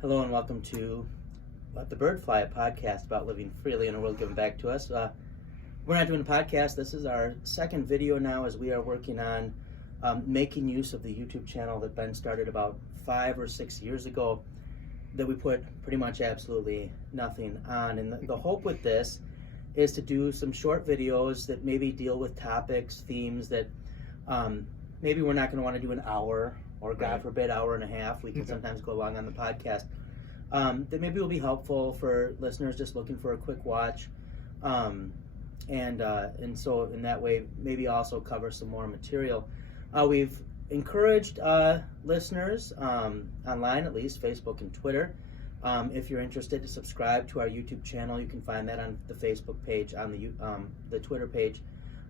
Hello and welcome to Let the Bird Fly, a podcast about living freely in a world given back to us. We're not doing a podcast. This is our second video now as we are working on making use of the YouTube channel that Ben started about 5 or 6 years ago that we put pretty much absolutely nothing on. And the hope with this is to do some short videos that maybe deal with topics, themes that maybe we're not going to want to do an hour or God forbid, hour and a half. We can sometimes go long on the podcast. That maybe will be helpful for listeners just looking for a quick watch. And so in that way, maybe also cover some more material. We've encouraged listeners, online at least, Facebook and Twitter. If you're interested to subscribe to our YouTube channel, you can find that on the Facebook page, on the Twitter page.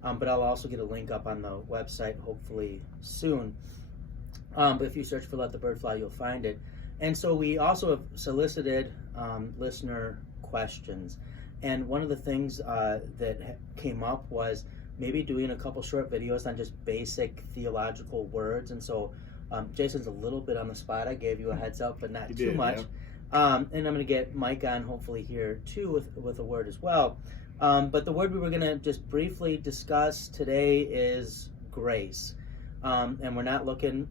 But I'll also get a link up on the website hopefully soon. But if you search for Let the Bird Fly, you'll find it. And so we also have solicited listener questions. And one of the things that came up was maybe doing a couple short videos on just basic theological words. And so Jason's a little bit on the spot. I gave you a heads up, but not too much. Yeah. And I'm going to get Mike on hopefully here too with a word as well. But the word we were going to just briefly discuss today is grace. And we're not looking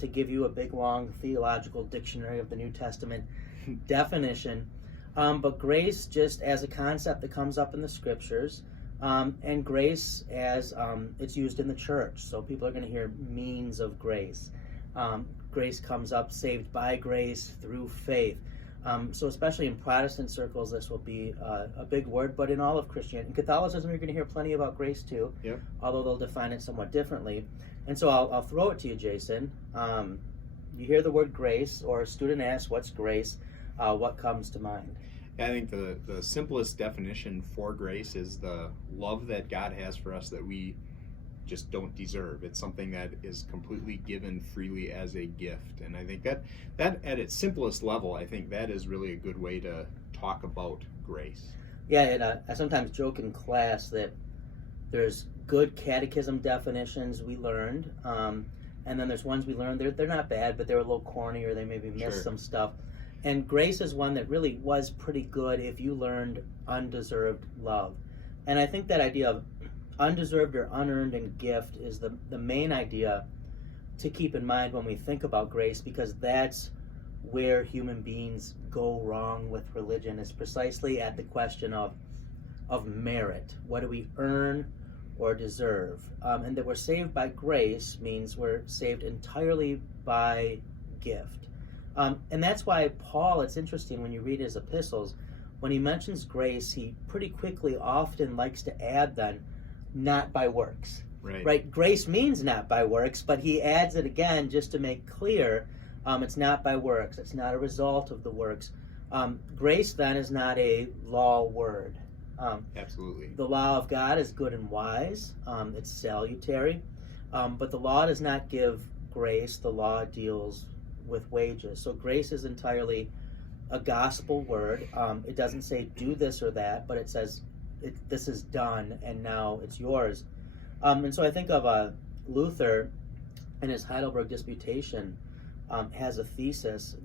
to give you a big long theological dictionary of the New Testament definition, but grace just as a concept that comes up in the scriptures, and grace as it's used in the church. So people are going to hear means of grace. Grace comes up, saved by grace through faith. So especially in Protestant circles, this will be a big word, but in all of Christianity. In Catholicism, you're going to hear plenty about grace too, although they'll define it somewhat differently. And so I'll throw it to you, Jason. You hear the word grace, or a student asks, what's grace? What comes to mind? I think the simplest definition for grace is the love that God has for us that we just don't deserve. It's something that is completely given freely as a gift. And I think that at its simplest level, I think that is really a good way to talk about grace. Yeah, and I sometimes joke in class that there's good catechism definitions we learned, and then there's ones we learned, they're not bad, but they're a little corny or they maybe missed some stuff. And grace is one that really was pretty good if you learned undeserved love. And I think that idea of undeserved or unearned and gift is the main idea to keep in mind when we think about grace, because that's where human beings go wrong with religion, is precisely at the question of merit. What do we earn or deserve? And that we're saved by grace means we're saved entirely by gift. And that's why Paul, it's interesting when you read his epistles, when he mentions grace, he pretty quickly often likes to add then, not by works. Right? Grace means not by works, but he adds it again just to make clear it's not by works. It's not a result of the works. Grace then is not a law word. Absolutely. The law of God is good and wise. It's salutary. But the law does not give grace. The law deals with wages. So grace is entirely a gospel word. It doesn't say do this or that, but it says this is done and now it's yours. And so I think of Luther in his Heidelberg Disputation has a thesis.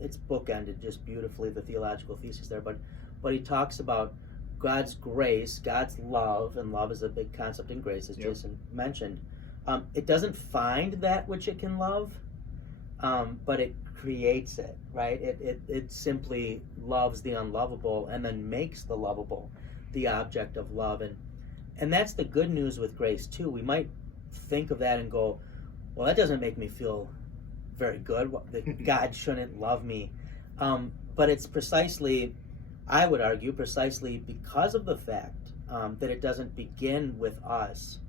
It's bookended just beautifully, the theological thesis there, but he talks about God's grace, God's love, and love is a big concept in grace, as Jason mentioned. It doesn't find that which it can love, but it creates it, right? It simply loves the unlovable and then makes the lovable the object of love. And that's the good news with grace, too. We might think of that and go, well, that doesn't make me feel very good, that God shouldn't love me. But it's precisely, I would argue, precisely because of the fact that it doesn't begin with us,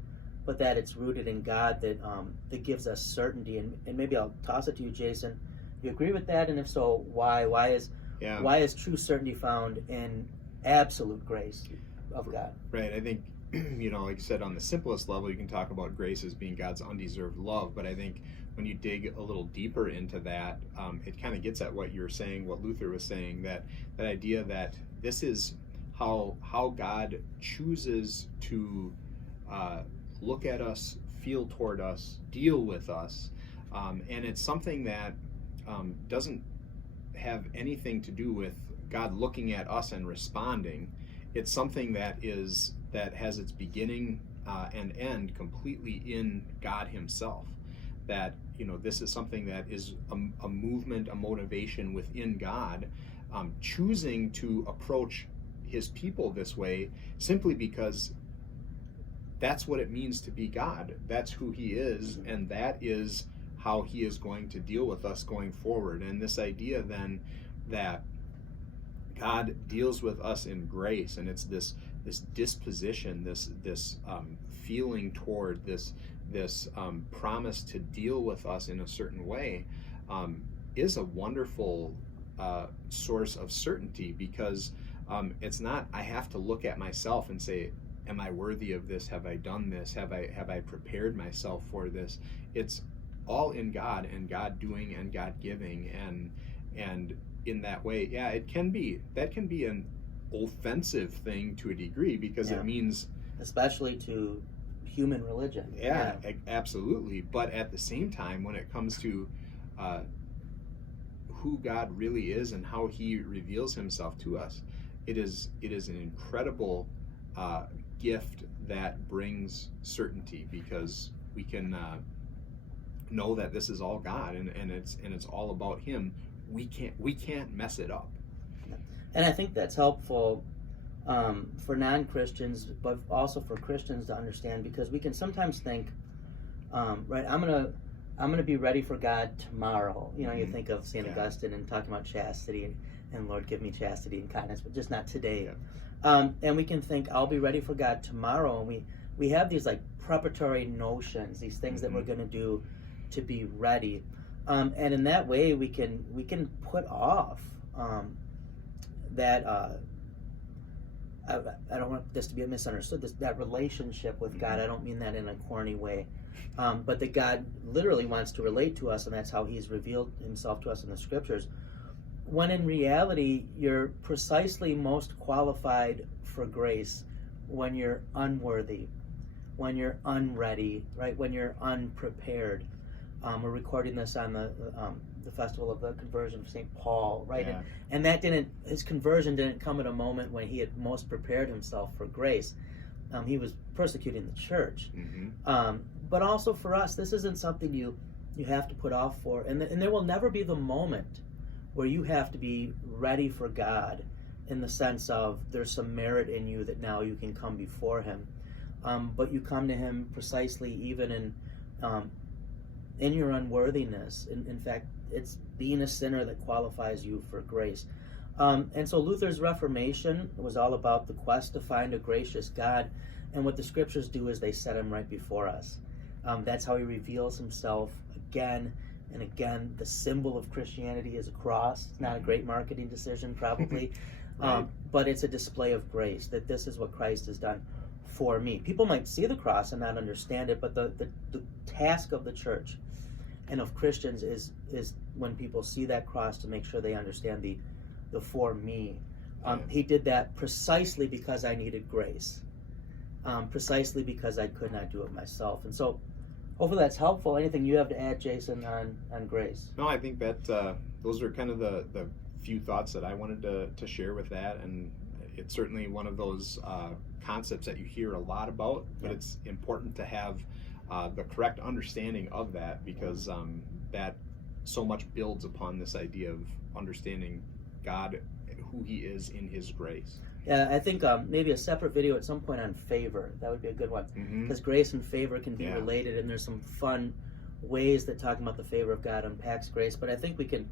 but that it's rooted in God, that gives us certainty. And maybe I'll toss it to you, Jason. You agree with that? And if so, why? Why is true certainty found in absolute grace of God? Right. I think, like you said, on the simplest level, you can talk about grace as being God's undeserved love. But I think when you dig a little deeper into that, it kind of gets at what you're saying, what Luther was saying, that idea that this is how God chooses to look at us, feel toward us, deal with us. And it's something that doesn't have anything to do with God looking at us and responding. It's something that has its beginning and end completely in God Himself. That, this is something that is a movement, a motivation within God, choosing to approach His people this way simply because that's what it means to be God. That's who He is, and that is how He is going to deal with us going forward. And this idea then that God deals with us in grace, and it's this disposition, this feeling toward this promise to deal with us in a certain way, is a wonderful source of certainty, because it's not, I have to look at myself and say, am I worthy of this? Have I done this? Have I prepared myself for this? It's all in God, and God doing and God giving, and in that way, that can be an offensive thing to a degree, because it means, especially to human religion. Absolutely. But at the same time, when it comes to who God really is and how He reveals Himself to us, it is an incredible gift that brings certainty, because we can know that this is all God, and it's all about Him. We can't mess it up. And I think that's helpful for non-Christians, but also for Christians to understand, because we can sometimes think, right, I'm gonna be ready for God tomorrow. You think of St. Augustine and talking about chastity and Lord, give me chastity and kindness, but just not today. And we can think, I'll be ready for God tomorrow, and we have these like preparatory notions, these things that we're going to do to be ready, and in that way we can put off that. I don't want this to be misunderstood. That relationship with God. I don't mean that in a corny way, but that God literally wants to relate to us, and that's how He's revealed Himself to us in the Scriptures. When in reality, you're precisely most qualified for grace when you're unworthy, when you're unready, right? When you're unprepared. We're recording this on the festival of the conversion of St. Paul, right? Yeah. And his conversion didn't come at a moment when he had most prepared himself for grace. He was persecuting the church. But also for us, this isn't something you have to put off for. And there will never be the moment where you have to be ready for God, in the sense of there's some merit in you that now you can come before Him. But you come to Him precisely even in your unworthiness. In fact, it's being a sinner that qualifies you for grace. And so Luther's Reformation was all about the quest to find a gracious God. And what the Scriptures do is they set Him right before us. That's how He reveals Himself again and again. The symbol of Christianity is a cross. It's not a great marketing decision, probably, Right. But it's a display of grace, that this is what Christ has done for me. People might see the cross and not understand it, but the task of the church and of Christians is when people see that cross, to make sure they understand the for me. He did that precisely because I needed grace, precisely because I could not do it myself. And so hopefully that's helpful. Anything you have to add, Jason, on grace? No, I think that those are kind of the few thoughts that I wanted to share with that, and it's certainly one of those concepts that you hear a lot about, but it's important to have the correct understanding of that, because that so much builds upon this idea of understanding God, who He is in His grace. Yeah, I think maybe a separate video at some point on favor. That would be a good one, because grace and favor can be related, and there's some fun ways that talking about the favor of God unpacks grace. But I think we can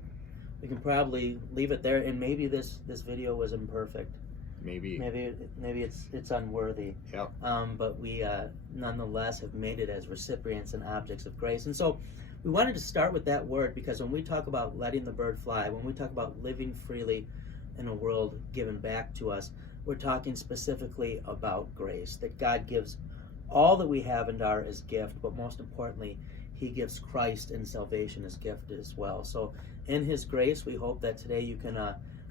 probably leave it there, and maybe this video was imperfect. Maybe it's unworthy. Yep. But we nonetheless have made it as recipients and objects of grace. And so we wanted to start with that word, because when we talk about letting the bird fly, when we talk about living freely in a world given back to us, we're talking specifically about grace, that God gives all that we have and are as gift, but most importantly, He gives Christ and salvation as gift as well. So in His grace, we hope that today you can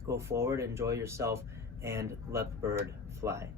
go forward, enjoy yourself, and let the bird fly.